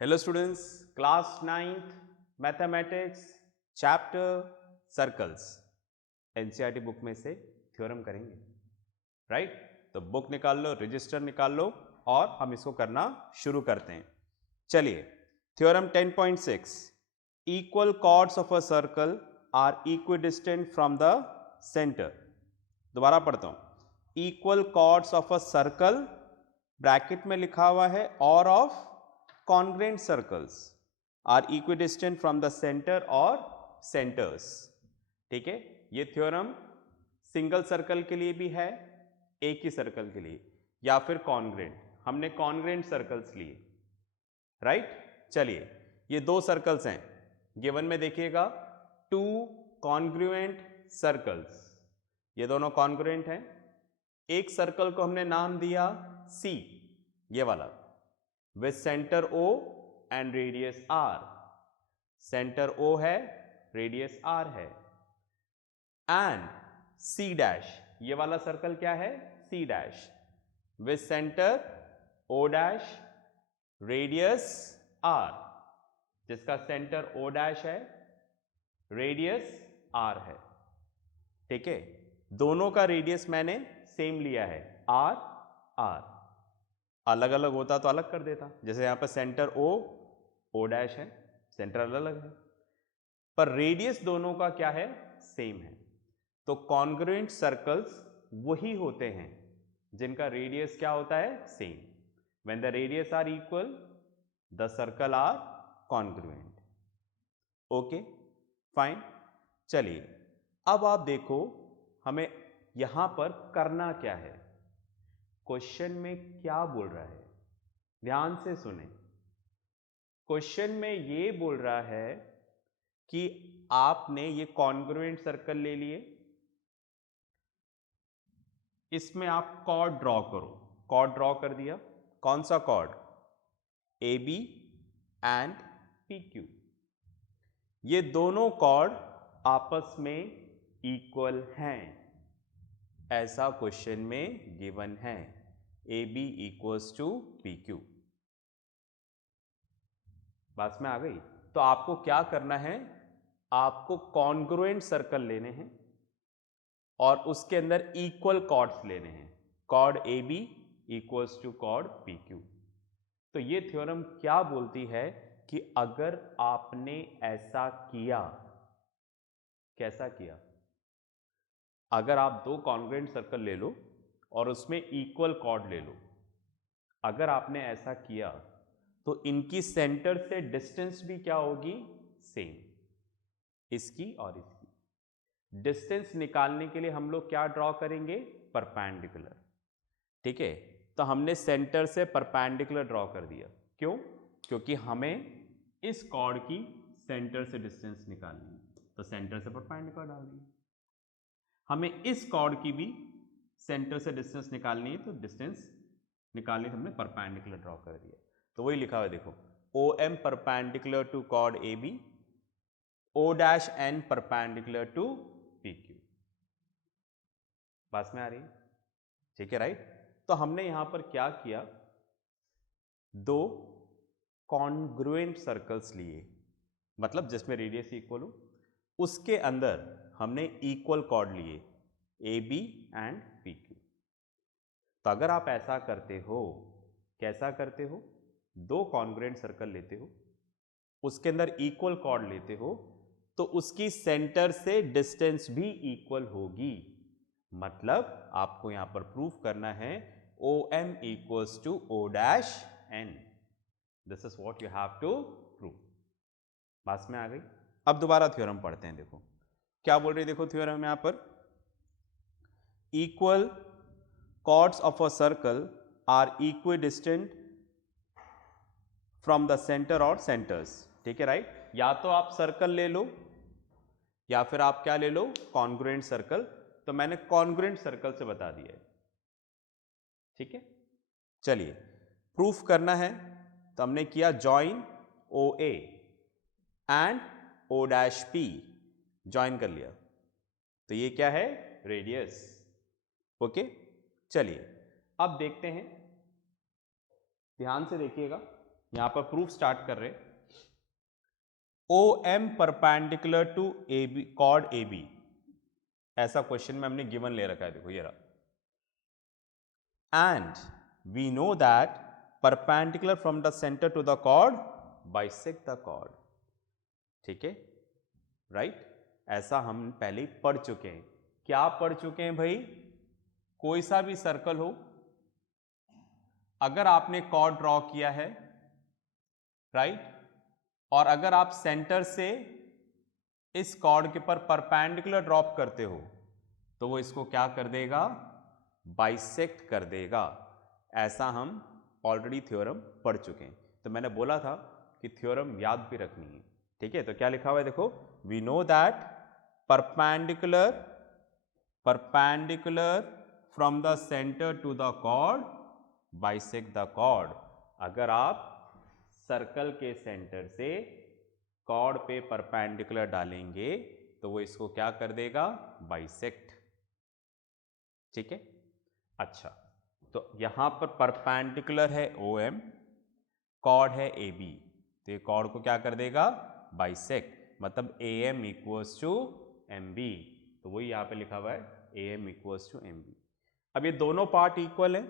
Hello students, class 9th mathematics chapter circles NCERT book में से theorem करेंगे। Right? तो बुक निकाल लो, रजिस्टर निकाल लो और हम इसको करना शुरू करते हैं। चलिए, theorem 10.6, equal chords of a circle are equidistant from the centre. दोबारा पढ़ता हूं, equal chords of a circle, bracket में लिखा हुआ है और of congruent circles are equidistant from the center or centers। ठीक है, ये थ्योरम सिंगल सर्कल के लिए भी है, एक ही सर्कल के लिए, या फिर कॉन्ग्रेंट। हमने कॉन्ग्रेंट सर्कल्स लिए। राइट? चलिए, ये दो सर्कल्स हैं गिवन में, देखिएगा टू कॉन्ग्रुएंट सर्कल्स, ये दोनों कॉन्ग्रुएंट हैं। एक सर्कल को हमने नाम दिया सी, ये वाला, with center O and radius R। Centre O है, रेडियस R है। एंड C डैश, ये वाला सर्कल क्या है? C dash, with center O dash, radius R, जिसका सेंटर O डैश है, रेडियस R है। ठीक है, दोनों का रेडियस मैंने सेम लिया है, R R। अलग अलग होता तो अलग कर देता, जैसे यहां पर सेंटर O डैश है, सेंटर अलग अलग है, पर रेडियस दोनों का क्या है? सेम है। तो कॉन्ग्रुएंट सर्कल्स वही होते हैं जिनका रेडियस क्या होता है? Same. When the radius are equal, the circle are congruent. Okay, fine. चलिए, अब आप देखो हमें यहां पर करना क्या है। क्वेश्चन में क्या बोल रहा है, ध्यान से सुने। क्वेश्चन में ये बोल रहा है कि आपने ये कॉन्ग्रुएंट सर्कल ले लिए, इसमें आप कॉर्ड ड्रॉ करो। कॉर्ड ड्रॉ कर दिया। कौन सा chord? A B and P Q. ये दोनों कॉर्ड आपस में इक्वल हैं, ऐसा क्वेश्चन में गिवन है। A B equals to P Q. बात में आ गई? तो आपको क्या करना है? आपको कॉन्ग्रुएंट सर्कल लेने हैं और उसके अंदर इक्वल कॉर्ड्स लेने हैं। Chord A B equals to chord P Q. तो ये थ्योरम क्या बोलती है कि अगर आपने ऐसा किया, कैसा किया? अगर आप दो कॉन्ग्रुएंट सर्कल ले लो और उसमें इक्वल कॉर्ड ले लो, अगर आपने ऐसा किया तो इनकी सेंटर से डिस्टेंस भी क्या होगी? सेम, इसकी और इसकी। डिस्टेंस निकालने के लिए हम लोग क्या ड्रॉ करेंगे? परपेंडिकुलर। ठीक है, तो हमने सेंटर से परपेंडिकुलर ड्रॉ कर दिया। क्यों? क्योंकि हमें इस कॉर्ड की सेंटर से डिस्टेंस निकालनी है, तो सेंटर से परपेंडिकुलर डाल दिया। हमें इस कॉर्ड की भी सेंटर से डिस्टेंस निकालनी है, तो डिस्टेंस निकालने हमने परपेंडिकुलर ड्रॉ कर दिया। तो वही लिखा हुआ है, देखो, O M perpendicular to chord A B, O dash N perpendicular to P Q. बात में आ रही है? ठीक है, राइट? तो हमने यहां पर क्या किया? दो कॉन्ग्रुएंट सर्कल्स लिए, मतलब जिसमें रेडियस इक्वल हो, उसके अंदर हमने इक्वल कॉर्ड लिए, A B and P Q. तो अगर आप ऐसा करते हो, कैसा करते हो? दो कॉन्ग्रुएंट सर्कल लेते हो, उसके अंदर इक्वल कॉर्ड लेते हो, तो उसकी सेंटर से डिस्टेंस भी इक्वल होगी। मतलब आपको यहां पर प्रूफ करना है O M equals to O dash N. This is what you have to prove. बात में आ गई? अब दोबारा थ्योरम पढ़ते हैं। देखो क्या बोल रही है, देखो थ्योरम यहां पर, equal chords of a circle are equidistant from the center or centers। ठीक है, राइट? या तो आप सर्कल ले लो या फिर आप क्या ले लो? Congruent circle. तो मैंने कॉन्ग्रुएंट सर्कल से बता दिया है। ठीक है, चलिए प्रूफ करना है, तो हमने किया join O A and O dash P, join कर लिया। तो ये क्या है? रेडियस। ओके, चलिए अब देखते हैं, ध्यान से देखिएगा। यहां पर प्रूफ स्टार्ट कर रहे, O M perpendicular to A B chord A B, ऐसा क्वेश्चन में हमने गिवन ले रखा है, देखो ये रहा, and we know that perpendicular from the centre to the chord bisect the chord, ठीक है, राइट, ऐसा हम पहले ही पढ़ चुके हैं। क्या पढ़ चुके हैं भाई? कोई सा भी सर्कल हो, अगर आपने कॉर्ड ड्रॉ किया है, राइट, और अगर आप सेंटर से इस कॉर्ड के पर परपेंडिकुलर ड्रॉप करते हो तो वो इसको क्या कर देगा? बाइसेक्ट कर देगा। ऐसा हम ऑलरेडी थ्योरम पढ़ चुके हैं। तो मैंने बोला था कि थ्योरम याद भी रखनी है, ठीक है। तो क्या लिखा हुआ है देखो, we know that perpendicular from the centre to the chord bisect the chord. अगर आप सर्कल के सेंटर से कॉर्ड पे परपेंडिकुलर डालेंगे तो वो इसको क्या कर देगा? बाइसेक्ट, ठीक है। अच्छा, तो यहां पर परपेंडिकुलर है ओ एम, कॉर्ड है ए बी, तो ये कॉर्ड को क्या कर देगा? बाइसेक्ट, मतलब A M equals to M B. तो वही यहां पे लिखा हुआ है, A M equals to M B. अब ये दोनों पार्ट इक्वल है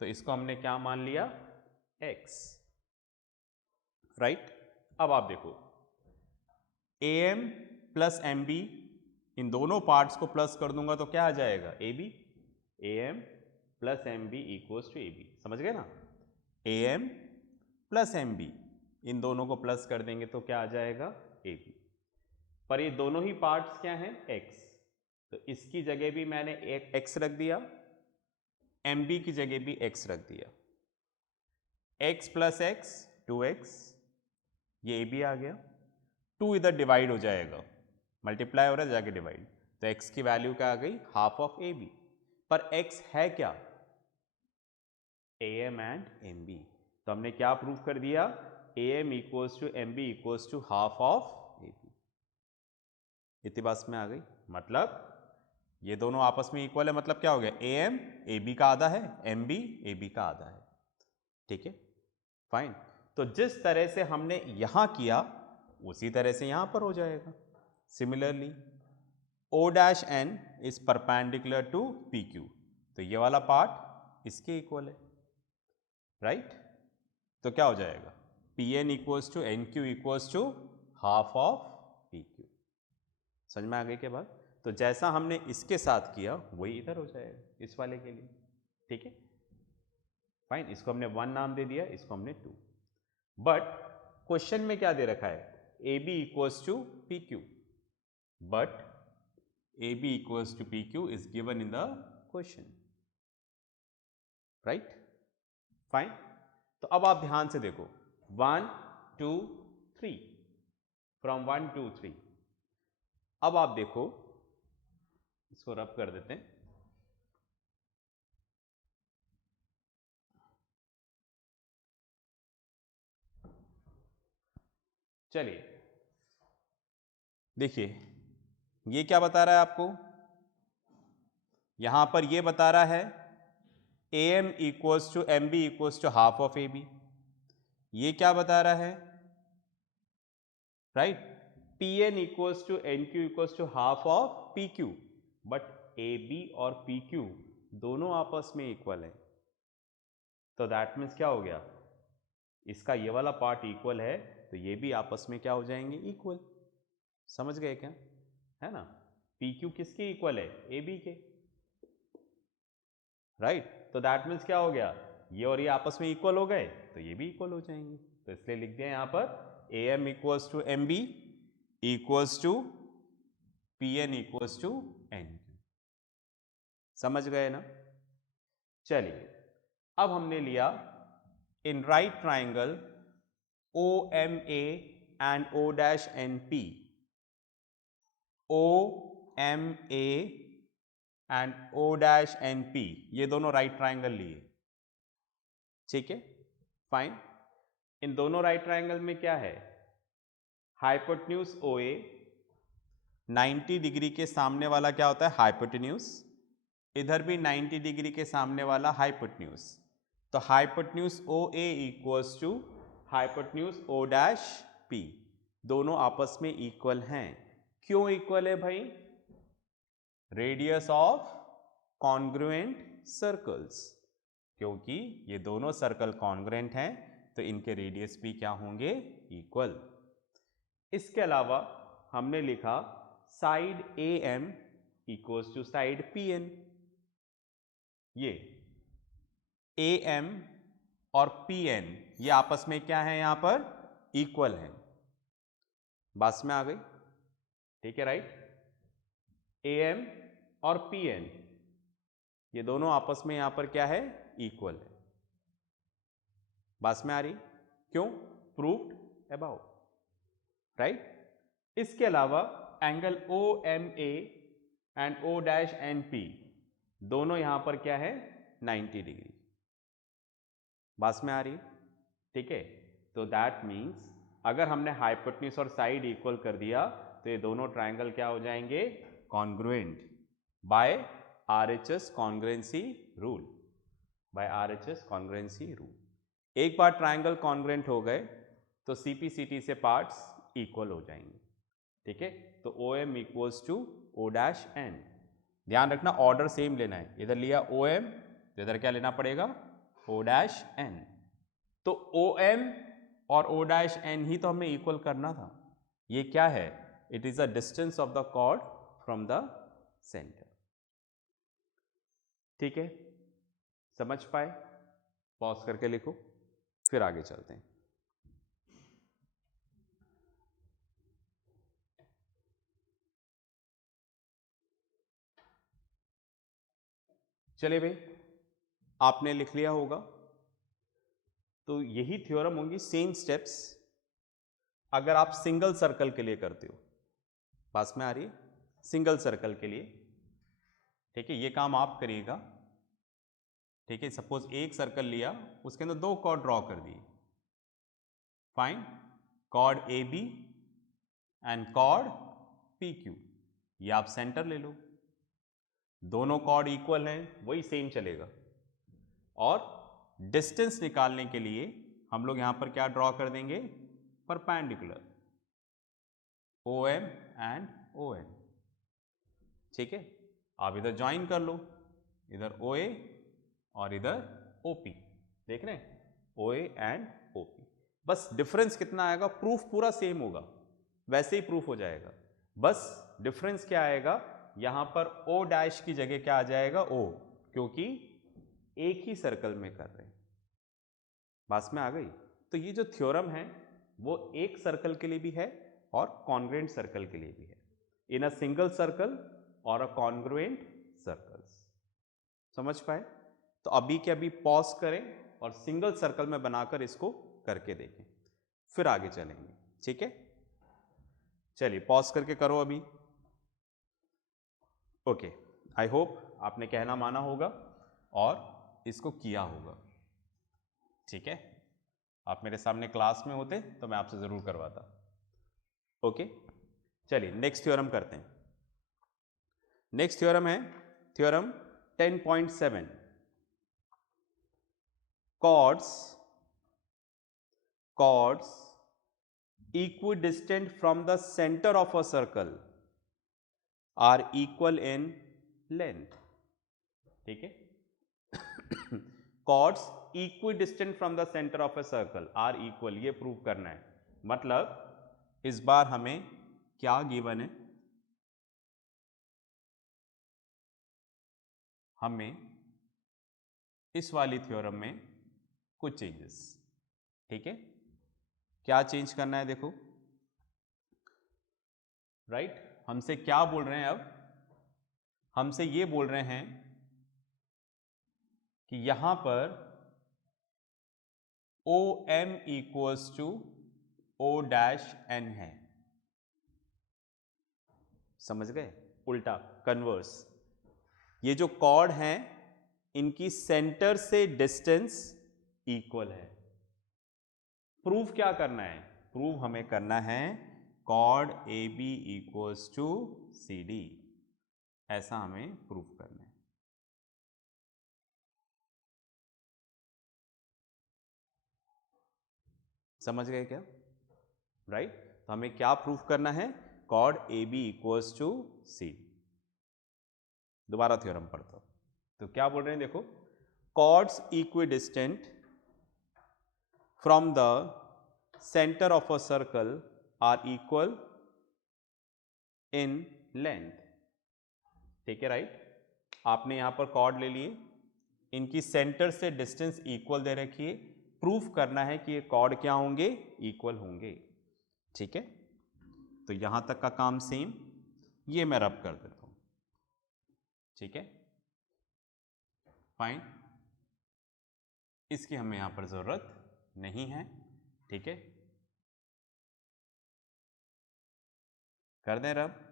तो इसको हमने क्या मान लिया? x, right. अब आप देखो, A M plus M B, इन दोनों पार्ट्स को प्लस कर दूंगा तो क्या आ जाएगा? A B, A M plus M B equals to A B, समझ गए ना? A M plus M B, इन दोनों को प्लस कर देंगे तो क्या आ जाएगा? A B. पर ये दोनों ही पार्ट्स क्या हैं? x, तो इसकी जगह भी मैंने एक x रख दिया, एम बी की जगह भी x रख दिया। x प्लस एक्स 2x, ये ए बी आ गया, 2 इधर डिवाइड हो जाएगा, मल्टीप्लाई हो रहा है जाके डिवाइड, तो x की वैल्यू क्या आ गई? Half of A B. पर x है क्या? A M and M B. तो हमने क्या प्रूव कर दिया? A M equals to M B equals to half of A B. इतनी बात में आ गई, मतलब ये दोनों आपस में इक्वल है, मतलब क्या हो गया? ए एम ए बी का आधा है, एम बी ए बी का आधा है, ठीक है, फाइन। तो जिस तरह से हमने यहां किया उसी तरह से यहां पर हो जाएगा। Similarly O dash N is perpendicular to P Q, तो ये वाला पार्ट इसके इक्वल है, राइट। तो क्या हो जाएगा? P N equals to N Q equals to half of P Q. समझ में आ गई के बाद? तो जैसा हमने इसके साथ किया वही इधर हो जाएगा इस वाले के लिए, ठीक है, फाइन। इसको हमने 1 नाम दे दिया, इसको हमने 2। बट क्वेश्चन में क्या दे रखा है? A B equals to P Q, but A B equals to P Q is given in the question, right, fine. तो अब आप ध्यान से देखो, 1 2 3, फ्रॉम 1 2 3। अब आप देखो, इसको रब कर देते हैं, चलिए देखिए, ये क्या बता रहा है आपको? यहां पर ये बता रहा है A M equals to M B equals to half of A B. ये क्या बता रहा है? Right, P N equals to N Q equals to half of P Q. But A B और पी क्यू दोनों आपस में इक्वल है, तो दैट मीन्स क्या हो गया? इसका ये वाला पार्ट इक्वल है तो ये भी आपस में क्या हो जाएंगे? इक्वल। समझ गए क्या? है ना? पी क्यू किसके इक्वल है? ए बी के, राइट। तो दैट मीन्स क्या हो गया? ये और ये आपस में इक्वल हो गए तो ये भी इक्वल हो जाएंगे। तो इसलिए लिख दिया यहां पर A M equals to M B equals to P N equals to N. समझ गए ना? चलिए, अब हमने लिया in right triangle O M A and O dash N P, O M A and O dash N P, ये दोनों right triangle लिए, ठीक है, फाइन। इन दोनों राइट ट्राइंगल में क्या है? हाइपोटेन्यूज ओ ए, 90 डिग्री के सामने वाला क्या होता है? हाइपोटेन्यूज। इधर भी 90 डिग्री के सामने वाला हाइपोटेन्यूज। तो hypotenuse O A equals to hypotenuse O dash P, दोनों आपस में इक्वल हैं। क्यों इक्वल है भाई? रेडियस ऑफ कॉन्ग्रुएंट सर्कल्स, क्योंकि ये दोनों सर्कल कॉन्ग्रुएंट हैं तो इनके रेडियस भी क्या होंगे? इक्वल। इसके अलावा हमने लिखा side A M equals to side P N. ये ए एम और पी एन ये आपस में क्या है? यहां पर इक्वल है। बात में आ गई? ठीक है, राइट। ए एम और पी एन ये दोनों आपस में यहां पर क्या है? इक्वल है। बात में आ रही? क्यों? Proved above, right. इसके अलावा angle O M A and O dash N P दोनों यहां पर क्या है? 90 डिग्री। बात में आ रही? ठीक है। तो दैट मीन्स अगर हमने हाइपोटेन्यूज और साइड इक्वल कर दिया तो ये दोनों ट्रायंगल क्या हो जाएंगे? Congruent by RHS congruency rule, by RHS congruency rule. एक बार ट्रायंगल कॉन्ग्रुएंट हो गए तो सीपीसीटी से पार्ट्स इक्वल हो जाएंगे। ठीक है। तो O M equals to O dash N. ध्यान रखना ऑर्डर सेम लेना है, इधर लिया ओ एम तो इधर क्या लेना पड़ेगा? O dash N. तो ओ एम और ओ डैश एन ही तो हमें इक्वल करना था। ये क्या है? It is a distance of the chord from the centre. ठीक है, समझ पाए? पॉज करके लिखो, फिर आगे चलते हैं। चलिए भाई, आपने लिख लिया होगा। तो यही थ्योरम होंगी, सेम स्टेप्स, अगर आप सिंगल सर्कल के लिए करते हो। पास में आ रही है? सिंगल सर्कल के लिए। ठीक है, ये काम आप करिएगा। ठीक है, सपोज एक सर्कल लिया, उसके अंदर दो कॉर्ड ड्रॉ कर दिए। Fine, chord A B and chord P Q. ये आप सेंटर ले लो, दोनों कॉर्ड इक्वल हैं, वही सेम चलेगा। और डिस्टेंस निकालने के लिए हम लोग यहां पर क्या ड्रॉ कर देंगे? Perpendicular, O M and O N. ठीक है, आप इधर ज्वाइन कर लो, इधर ओ ए और इधर ओ पी। देख रहे हैं? ओ ए एंड ओ पी। बस डिफरेंस कितना आएगा? प्रूफ पूरा सेम होगा, वैसे ही प्रूफ हो जाएगा। बस डिफरेंस क्या आएगा? यहां पर ओ डैश की जगह क्या आ जाएगा? ओ, क्योंकि एक ही सर्कल में कर रहे हैं। बात में आ गई? तो ये जो थ्योरम है वो एक सर्कल के लिए भी है और कॉन्ग्रुएंट सर्कल के लिए भी है। इन अ सिंगल सर्कल और अ कॉन्ग्रुएंट सर्कल्स। समझ पाए? तो अभी के अभी पॉज करें और सिंगल सर्कल में बनाकर इसको करके देखें, फिर आगे चलेंगे। ठीक है, चलिए पॉज करके करो अभी। ओके, आई होप आपने कहना माना होगा और इसको किया होगा। ठीक है, आप मेरे सामने क्लास में होते तो मैं आपसे जरूर करवाता। ओके, चलिए नेक्स्ट थ्योरम करते हैं। नेक्स्ट थ्योरम है theorem 10.7। chords equidistant from the center of a circle are equal in length. ठीक है, chords equidistant from the center of a circle are equal, ये प्रूव करना है। मतलब इस बार हमें क्या गिवन है? हमें इस वाली थ्योरम में कुछ चेंजेस। ठीक है, क्या चेंज करना है? देखो, राइट, हमसे क्या बोल रहे हैं? अब हमसे ये बोल रहे हैं कि यहां पर O M equals to O dash N है। समझ गए? उल्टा, कन्वर्स। ये जो कॉर्ड हैं इनकी सेंटर से डिस्टेंस इक्वल है। प्रूफ क्या करना है? प्रूफ हमें करना है chord A B equals to C D, ऐसा हमें प्रूफ करना है। समझ गए क्या? राइट तो हमें क्या प्रूफ करना है? कॉड A B equals to C. दोबारा थ्योरम पढ़ता हूं तो क्या बोल रहे हैं देखो, chords equidistant from the centre of a circle are equal in length. ठीक है राइट, आपने यहां पर कॉर्ड ले लिए, इनकी सेंटर से डिस्टेंस इक्वल दे रखी है, प्रूफ करना है कि ये कॉर्ड क्या होंगे? इक्वल होंगे। ठीक है तो यहां तक का काम सेम, ये मैं रब कर देता हूं। ठीक है फाइन, इसकी हमें यहां पर जरूरत नहीं है। ठीक है कर दें रब।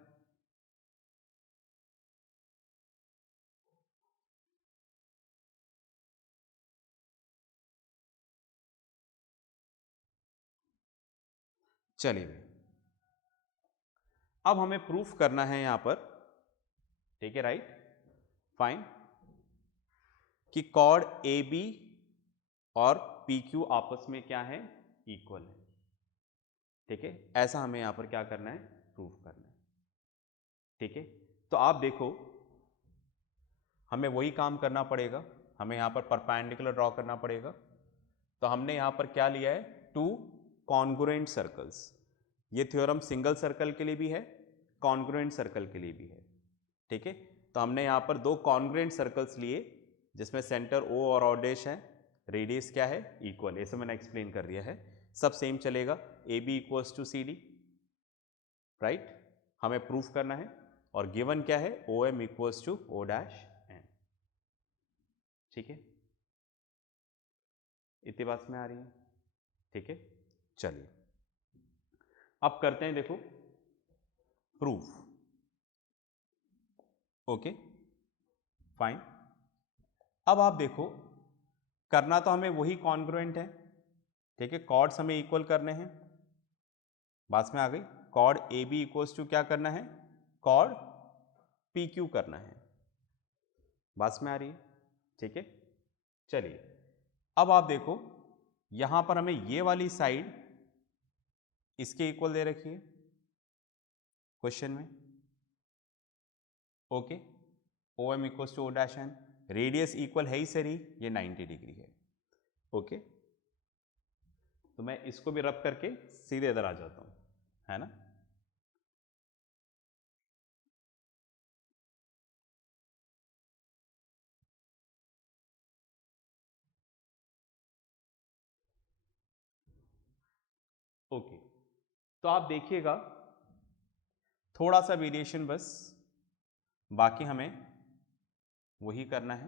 चलिए अब हमें प्रूफ करना है यहां पर, ठीक है राइट, फाइन, कि कॉर्ड ए बी और पी क्यू आपस में क्या है? इक्वल है। ठीक है ऐसा हमें यहां पर क्या करना है? प्रूफ करना है। ठीक है तो आप देखो हमें वही काम करना पड़ेगा, हमें यहां पर परपेंडिकुलर ड्रॉ करना पड़ेगा। तो हमने यहां पर क्या लिया है? Two congruent circles. ये थ्योरम सिंगल सर्कल के लिए भी है, कॉन्ग्रुएंट सर्कल के लिए भी है। ठीक है तो हमने यहां पर दो कॉन्ग्रुएंट सर्कल्स लिए जिसमें सेंटर ओ और ओ डैश है, रेडियस क्या है? इक्वल। ऐसे मैंने एक्सप्लेन कर दिया है, सब सेम चलेगा। A B equals to C D, right, हमें प्रूफ करना है। और गिवन क्या है? O M equals to O dash N. ठीक है इतनी बात में आ रही है? ठीक है चलिए अब करते हैं देखो प्रूफ। ओके फाइन, अब आप देखो करना तो हमें वही कॉन्ग्रुएंट है। ठीक है कॉर्ड्स हमें इक्वल करने हैं, बात में आ गई। Chord A B equals to क्या करना है? कॉर्ड पी क्यू करना है, बात में आ रही है? ठीक है चलिए अब आप देखो यहां पर हमें ये वाली साइड इसके इक्वल दे रखी है क्वेश्चन में। Okay O M equals to O dash N, radius equal है ही सर ही, ये 90 डिग्री है। ओके तो मैं इसको भी रब करके सीधे इधर आ जाता हूं, है ना। ओके तो आप देखिएगा थोड़ा सा वेरिएशन बस, बाकी हमें वही करना है।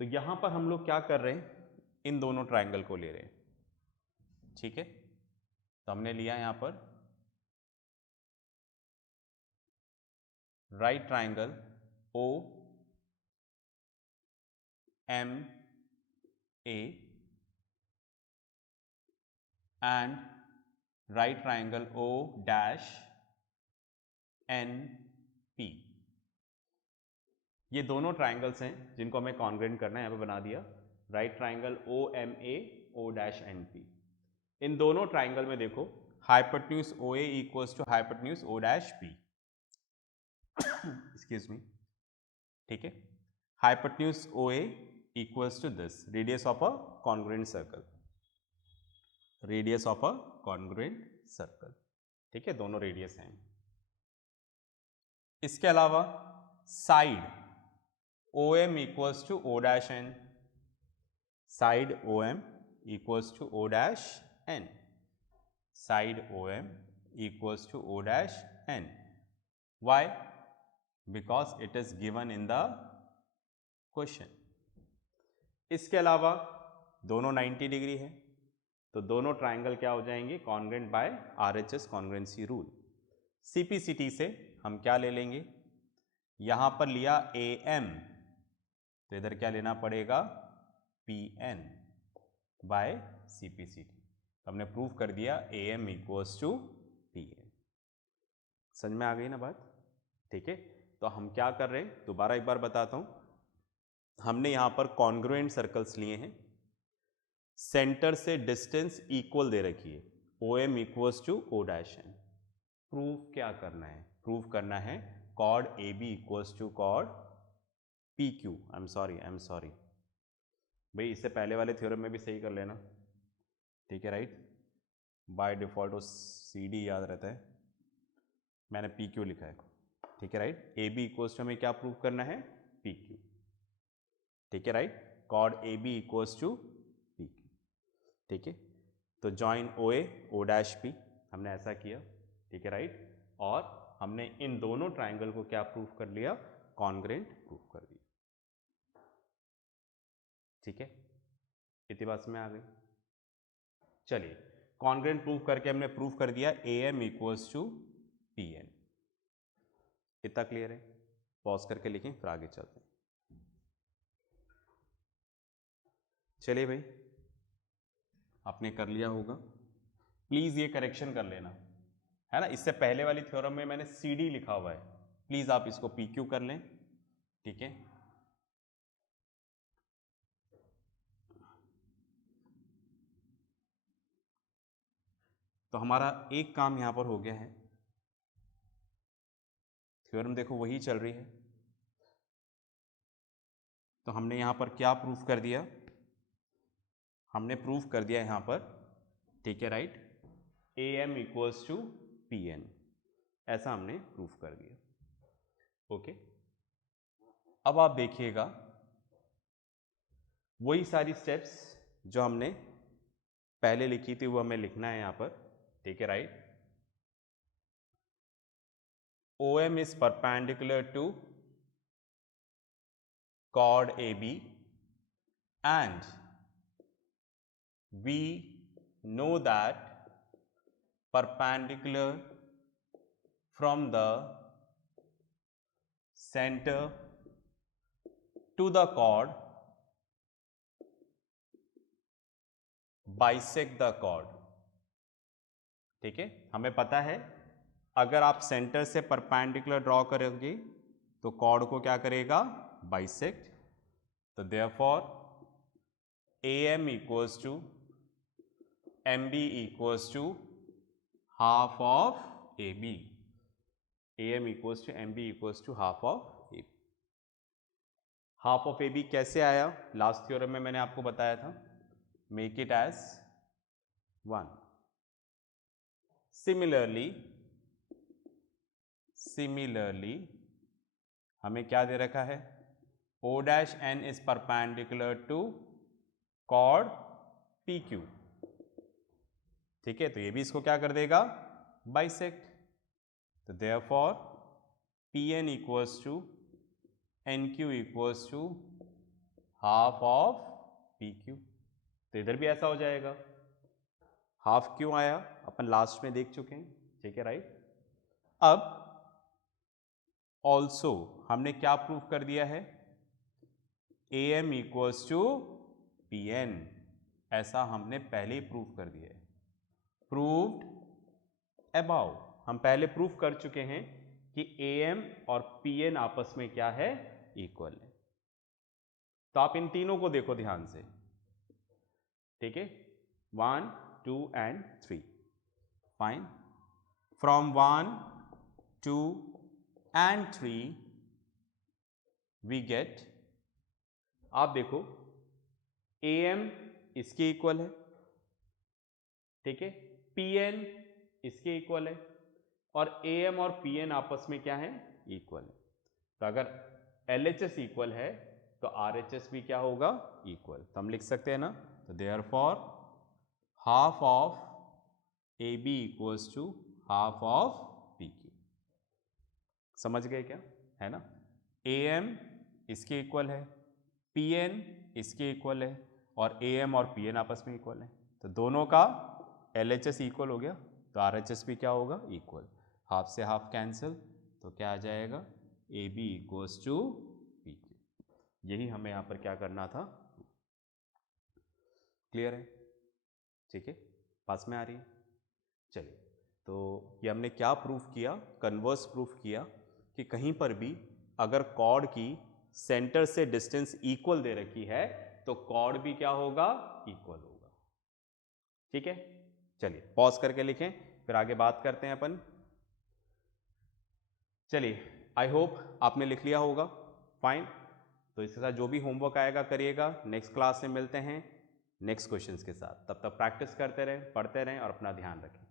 तो यहां पर हम लोग क्या कर रहे हैं? इन दोनों ट्रायंगल को ले रहे हैं। ठीक है तो हमने लिया यहां पर right triangle O M A and right triangle O dash N P. ये दोनों ट्रायंगल्स हैं जिनको हमें कॉन्ग्रुएंट करना है, यहां पे बना दिया right triangle O M A O dash N P. इन दोनों ट्रायंगल में देखो hypotenuse O A equals to hypotenuse O dash P. Excuse me. ठीक है hypotenuse O A equals to this radius of a congruent circle, radius of a congruent circle. ठीक है दोनों radius हैं। इसके अलावा side O M equals to O dash N, side O M equals to O dash N, side O M equals to O dash N. Why? Because it is given in the question. इसके अलावा दोनों 90 degree है तो दोनों triangle क्या हो जाएंगे? Congruent by RHS congruency rule. CPCT से हम क्या ले लेंगे? यहां पर लिया ए एम तो इधर क्या लेना पड़ेगा? P N by CPCT. तो हमने प्रूव कर दिया A M equals to P N. समझ में आ गई ना बात? ठीक है तो हम क्या कर रहे हैं, दोबारा एक बार बताता हूँ। हमने यहाँ पर कॉन्ग्रुएंट सर्कल्स लिए हैं, सेंटर से डिस्टेंस इक्वल दे रखी है, O M equals to O dash N. Proof क्या करना है, प्रूफ करना है कॉड A B equals to code P Q. I am sorry भाई, इससे पहले वाले थ्योरम में भी सही कर लेना, ठीक है राइट। बाय डिफॉल्ट वो सी डी याद रहता है, मैंने पी क्यू लिखा है, ठीक है right. A B equals to हमें क्या प्रूफ करना है, पी क्यू, ठीक है राइट। कॉड A B equals to P Q, ठीक है। तो join O A O dash P, हमने ऐसा किया, ठीक है राइट। और हमने इन दोनों ट्राइंगल को क्या प्रूफ कर लिया, कॉन्ग्रुएंट प्रूफ कर दिया, ठीक है। इतनी बात में आ गई। चलिए, कॉन्ग्रुएंट प्रूफ करके हमने प्रूफ कर दिया A M equals to P N. इतना क्लियर है, पॉज करके लिखें फिर आगे चलते हैं। चलिए भाई, आपने कर लिया होगा, प्लीज़ ये करेक्शन कर लेना, है ना। इससे पहले वाली थ्योरम में मैंने सी डी लिखा हुआ है, प्लीज़ आप इसको पी क्यू कर लें, ठीक है। तो हमारा एक काम यहाँ पर हो गया है, थ्योरम देखो वही चल रही है। तो हमने यहाँ पर क्या प्रूफ कर दिया, हमने प्रूफ कर दिया यहाँ पर, ठीक है right, A M equals to P N, ऐसा हमने प्रूफ कर दिया, ओके। अब आप देखिएगा वही सारी स्टेप्स जो हमने पहले लिखी थी वो हमें लिखना है यहाँ पर, ठीक है right. O M is perpendicular to chord AB and we know that perpendicular from the center to the chord bisect the chord, ठीक है। हमें पता है अगर आप सेंटर से परपेंडिकुलर ड्रॉ करोगे तो कॉर्ड को क्या करेगा, बाइसेक्ट। तो therefore A M equals to M B equals to half of A B, A M equals to M B equals to half of A B. Half of A B कैसे आया, last theorem में मैंने आपको बताया था, make it as 1। Similarly हमें क्या दे रखा है, O dash N is perpendicular to chord P Q, ठीक है। तो ये भी इसको क्या कर देगा, बाइसेक्ट। तो therefore P N equals to N Q equals to half of P Q. तो इधर भी ऐसा हो जाएगा, हाफ क्यों आया अपन लास्ट में देख चुके हैं, ठीक है राइट। अब ऑल्सो हमने क्या प्रूफ कर दिया है, A M equals to P N, ऐसा हमने पहले ही प्रूफ कर दिया है, प्रूव्ड अबाउ। हम पहले प्रूफ कर चुके हैं कि ए एम और पी एन आपस में क्या है, इक्वल है। तो आप इन तीनों को देखो ध्यान से, ठीक है, 1 2 and 3, fine. From 1 2 and 3 we get, आप देखो ए एम इसके इक्वल है, ठीक है, पी एन इसके इक्वल है, और ए एम और पी एन आपस में क्या है, इक्वल है। तो अगर एल एच एस इक्वल है तो आर एच एस भी क्या होगा, इक्वल। तो हम लिख सकते हैं ना, तो therefore half of A B equals to half of P Q. समझ गए क्या, है ना। ए एम इसके इक्वल है, पी एन इसके इक्वल है, और ए एम और पी एन आपस में इक्वल है। तो दोनों का एल एच एस इक्वल हो गया, तो आर एच एस भी क्या होगा, इक्वल। हाफ से हाफ कैंसिल, तो क्या आ जाएगा, A B equals to P Q. यही हमें यहाँ पर क्या करना था, क्लियर है, ठीक है, पास में आ रही है। चलिए, तो ये हमने क्या प्रूफ किया, कन्वर्स प्रूफ किया कि कहीं पर भी अगर कॉर्ड की सेंटर से डिस्टेंस इक्वल दे रखी है तो कॉर्ड भी क्या होगा, इक्वल होगा। ठीक है, चलिए पॉज करके लिखें, फिर आगे बात करते हैं अपन। चलिए, आई होप आपने लिख लिया होगा। फाइन, तो इसके साथ जो भी होमवर्क आएगा करिएगा। नेक्स्ट क्लास में मिलते हैं नेक्स्ट क्वेश्चंस के साथ। तब तक प्रैक्टिस करते रहें, पढ़ते रहें और अपना ध्यान रखें।